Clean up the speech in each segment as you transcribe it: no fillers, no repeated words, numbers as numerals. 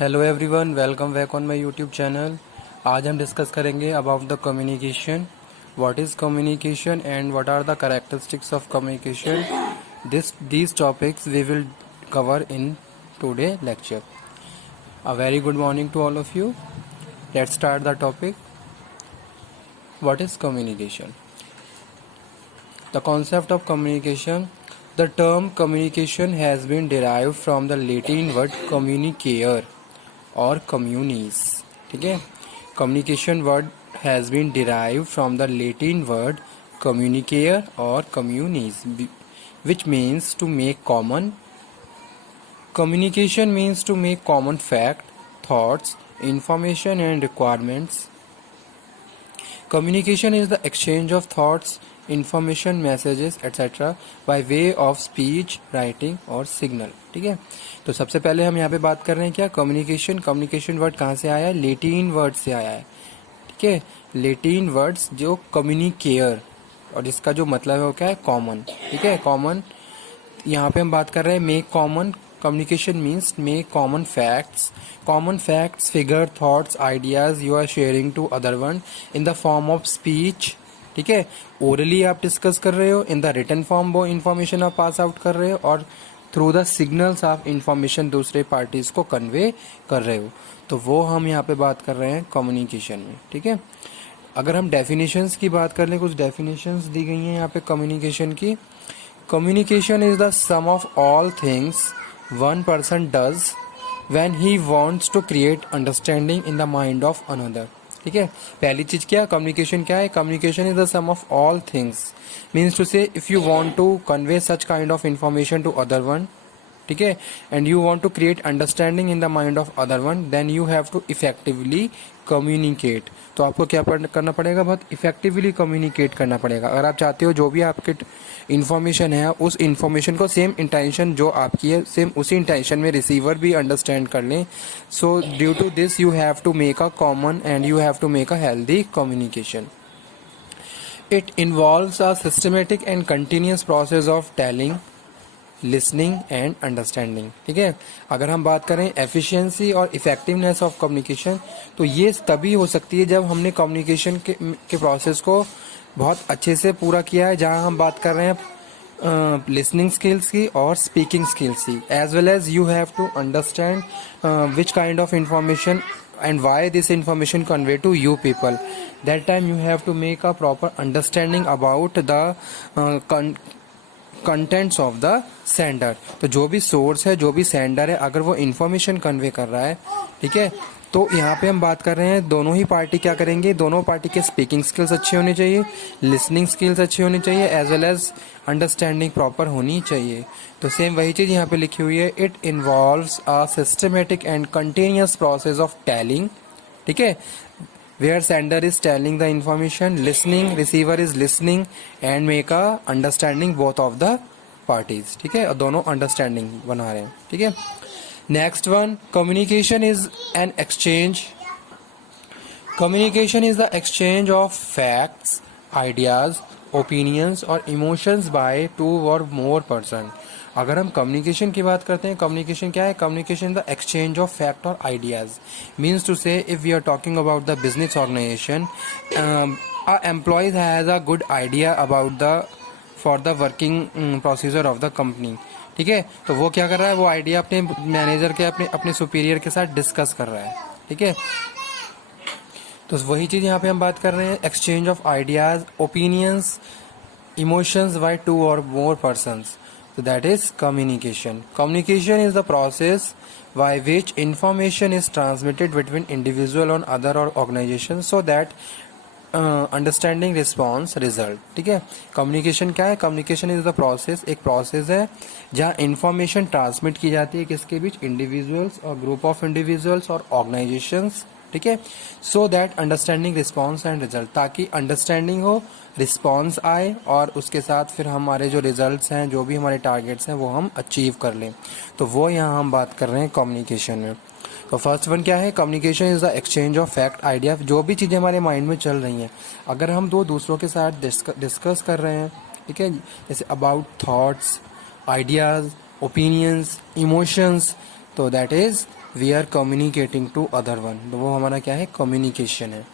Hello everyone, welcome back on my YouTube channel. आज हम discuss करेंगे about the communication. What is communication and what are the characteristics of communication. these topics we will cover in today lecture. A very good morning to all of you. Let's start the topic. What is communication? The concept of communication. The term communication has been derived from the Latin word communicare और communis. ठीक है, communication word has been derived from the Latin word communicare or communis, which means to make common. Communication means to make common fact, thoughts, information and requirements. Communication is the exchange of thoughts, information, messages etc. by way of speech, writing और signal. ठीक है, तो सबसे पहले हम यहाँ पे बात कर रहे हैं क्या कम्युनिकेशन। कम्युनिकेशन वर्ड कहाँ से आया है? लेटिन वर्ड से आया है। ठीक है, लेटिन वर्ड्स जो कम्युनिकेयर और इसका जो मतलब है वो क्या है? कॉमन। ठीक है, कॉमन। यहाँ पे हम बात कर रहे हैं make common. Communication means make common facts, figure, thoughts, ideas you are sharing to other one in the form of speech. ठीक है, orally आप डिस्कस कर रहे हो, in the written form वो information आप पास आउट कर रहे हो और थ्रू द सिग्नल्स आप इंफॉर्मेशन दूसरे पार्टीज को कन्वे कर रहे हो। तो वो हम यहाँ पे बात कर रहे हैं कम्युनिकेशन में। ठीक है, अगर हम डेफिनेशंस की बात कर लें, कुछ डेफिनेशंस दी गई हैं यहाँ पे कम्युनिकेशन की। Communication is the sum of all things one person does when he wants to create understanding in the mind of another. ठीक है, पहली चीज क्या कम्युनिकेशन क्या है? Communication is the sum of all things, means to say if you want to convey such kind of information to other one, ठीक है, and you want to create understanding in the mind of other one, then you have to effectively communicate. तो आपको क्या करना पड़ेगा? बहुत effectively communicate करना पड़ेगा। अगर आप चाहते हो जो भी आपके इन्फॉर्मेशन है उस इन्फॉर्मेशन को सेम इंटेंशन जो आपकी है सेम उसी इंटेंशन में रिसीवर भी अंडरस्टैंड कर लें। So due to this you have to make a common and you have to make a healthy communication. It involves a systematic and continuous process of telling, listening and understanding. ठीक है, अगर हम बात करें efficiency और effectiveness of communication तो ये तभी हो सकती है जब हमने कम्युनिकेशन के प्रोसेस को बहुत अच्छे से पूरा किया है, जहां हम बात कर रहे हैं लिसनिंग स्किल्स की और स्पीकिंग स्किल्स की, as well as you have to understand which kind of information and why this information convey to you people. That time you have to make a proper understanding about the contents of the sender. तो जो भी source है जो भी sender है अगर वो information convey कर रहा है, ठीक है, तो यहाँ पे हम बात कर रहे हैं दोनों ही पार्टी क्या करेंगे, दोनों पार्टी के स्पीकिंग स्किल्स अच्छे होने चाहिए, लिसनिंग स्किल्स अच्छी होनी चाहिए, as well as understanding proper होनी चाहिए। तो सेम वही चीज़ यहाँ पे लिखी हुई है, it involves a systematic and continuous process of telling, ठीक है, where sender is telling the information, listening, receiver is listening and make a understanding both of the parties. ठीक है, और दोनों अंडरस्टैंडिंग बना रहे हैं। ठीक है, next one, communication is an exchange. Communication is the exchange of facts, ideas, opinions और इमोशंस बाय टू और मोर पर्सन। अगर हम कम्युनिकेशन की बात करते हैं, कम्युनिकेशन क्या है? Communication the exchange of fact और ideas, means to say if we are talking about the business organization, a employ has a good idea about the for the working procedure of the company. ठीक है, तो वो क्या कर रहा है? वो आइडिया अपने मैनेजर के अपने सुपीरियर के साथ डिस्कस कर रहा है। ठीक है, तो वही चीज यहाँ पे हम बात कर रहे हैं, exchange of ideas, opinions, emotions by two और मोर persons. So that is communication. Communication is the process by which information is transmitted between individual and other or organizations so that understanding response result. ठीक है, communication क्या है? Communication is the process, एक process है जहाँ information transmit की जाती है किसके बीच? इंडिविजुअल्स और ग्रुप ऑफ इंडिविजुअल्स और ऑर्गेनाइजेशंस. ठीक है, सो that understanding response and result, ताकि अंडरस्टैंडिंग हो, रिस्पॉन्स आए और उसके साथ फिर हमारे जो रिजल्ट्स हैं, जो भी हमारे टारगेट्स हैं वो हम अचीव कर लें. तो वो यहाँ हम बात कर रहे हैं कम्युनिकेशन में. तो फर्स्ट वन क्या है? Communication is the exchange of fact, idea. जो भी चीज़ें हमारे माइंड में चल रही हैं, अगर हम दो दूसरों के साथ डिस्कस कर रहे हैं, ठीक है, जैसे about thoughts, ideas, opinions, emotions, तो that is we are communicating to other one, तो वो हमारा क्या है, कम्युनिकेशन है।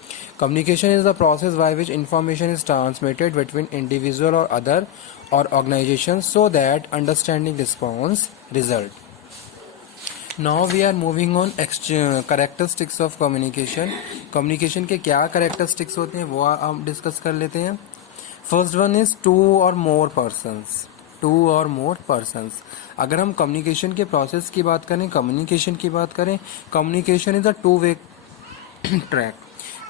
Communication is the process by which information is transmitted between individual और अदर और organisation so that understanding response result. Now we are moving on characteristics of communication. Communication के क्या कैरेक्टरिस्टिक्स होते हैं वो हम डिस्कस कर लेते हैं। फर्स्ट वन इज टू और मोर पर्सन्स। टू और मोर पर्सन्स, अगर हम कम्युनिकेशन के प्रोसेस की बात करें, कम्युनिकेशन की बात करें, communication is a two way track.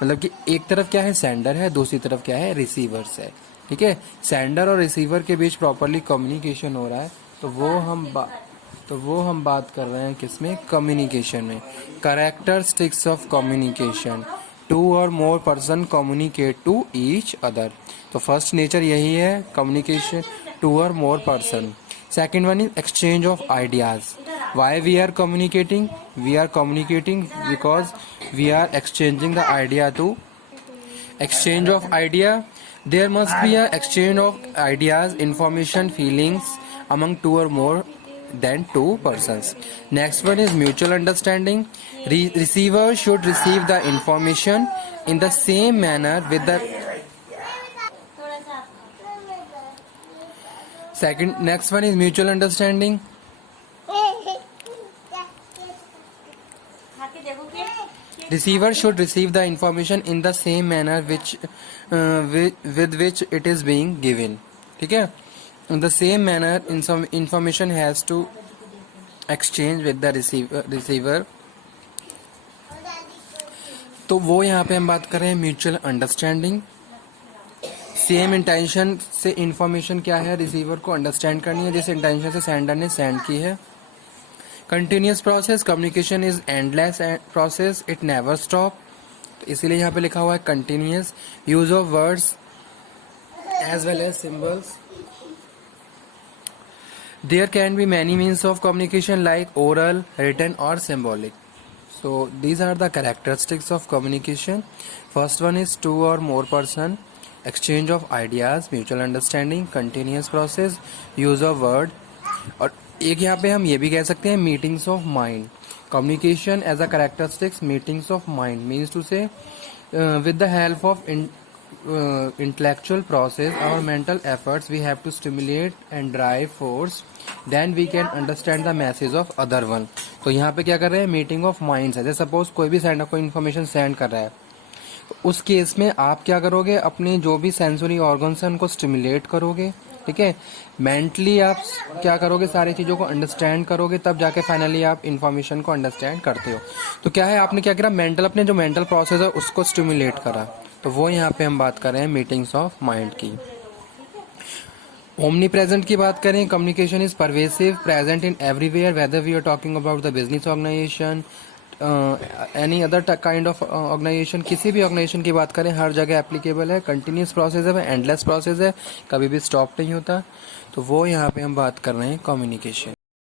मतलब कि एक तरफ क्या है, सेंडर है, दूसरी तरफ क्या है, रिसीवर्स है। ठीक है, सेंडर और रिसीवर के बीच प्रॉपरली कम्युनिकेशन हो रहा है, तो वो हम बात कर रहे हैं किसमें, कम्युनिकेशन में। कैरेक्टरिस्टिक्स ऑफ कम्युनिकेशन, टू और more person communicate to each other. तो फर्स्ट नेचर यही है कम्युनिकेशन, टू और more person. Second one is exchange of ideas. Why we are communicating, we are communicating because we are exchanging the idea to exchange of idea. There must be a exchange of ideas, information, feelings among two or more than two persons. Next one is mutual understanding. Receiver should receive the information in the same manner with the second. Next one is mutual understanding. Receiver should receive the information in the same manner with which it is being given. ठीक है, in the same manner in some information has to exchange with the receiver. तो वो यहाँ पे हम बात कर रहे हैं म्यूचुअल अंडरस्टैंडिंग। सेम इंटेंशन से इंफॉर्मेशन क्या है, रिसीवर को अंडरस्टैंड करनी है जिस इंटेंशन से सेंडर ने सेंड की है। Continuous process, communication is endless process, it never stop, तो इसीलिए यहाँ पे लिखा हुआ है continuous. Use of words as well as symbols. There can be many means of communication like oral, written और symbolic. So these are the characteristics of communication. First one is two or more person, exchange of ideas, mutual understanding, continuous process, use of word. और एक यहाँ पे हम ये भी कह सकते हैं meetings of mind. Communication as a characteristics, meetings of mind means to say with the help of intellectual process or mental efforts we have to stimulate and drive force, then we can understand the message of other one. तो यहाँ पे क्या कर रहे हैं, meeting of minds है। जैसे suppose कोई भी सेंडर कोई इन्फॉर्मेशन सेंड कर रहा है, तो उस केस में आप क्या करोगे, अपने जो भी सेंसरी ऑर्गन्स हैं उनको स्टिमुलेट करोगे। ठीक है, मेंटली आप क्या करोगे, सारी चीज़ों को अंडरस्टैंड करोगे, तब जाके फाइनली आप इन्फॉर्मेशन को अंडरस्टैंड करते हो। तो क्या है, आपने क्या करा, मेंटल अपने जो मेंटल प्रोसेस है उसको स्टिमुलेट करा। तो वो यहाँ पे हम बात कर रहे हैं मीटिंग्स ऑफ माइंड की। ओमनी प्रेजेंट की बात करें, communication is pervasive, present in everywhere, whether we are talking about the business organization, any other kind of organization, किसी भी ऑर्गेनाइजेशन की बात करें हर जगह एप्लीकेबल है। कंटिन्यूस प्रोसेस है, एंडलेस प्रोसेस है, कभी भी स्टॉप नहीं होता। तो वो यहाँ पे हम बात कर रहे हैं कम्युनिकेशन।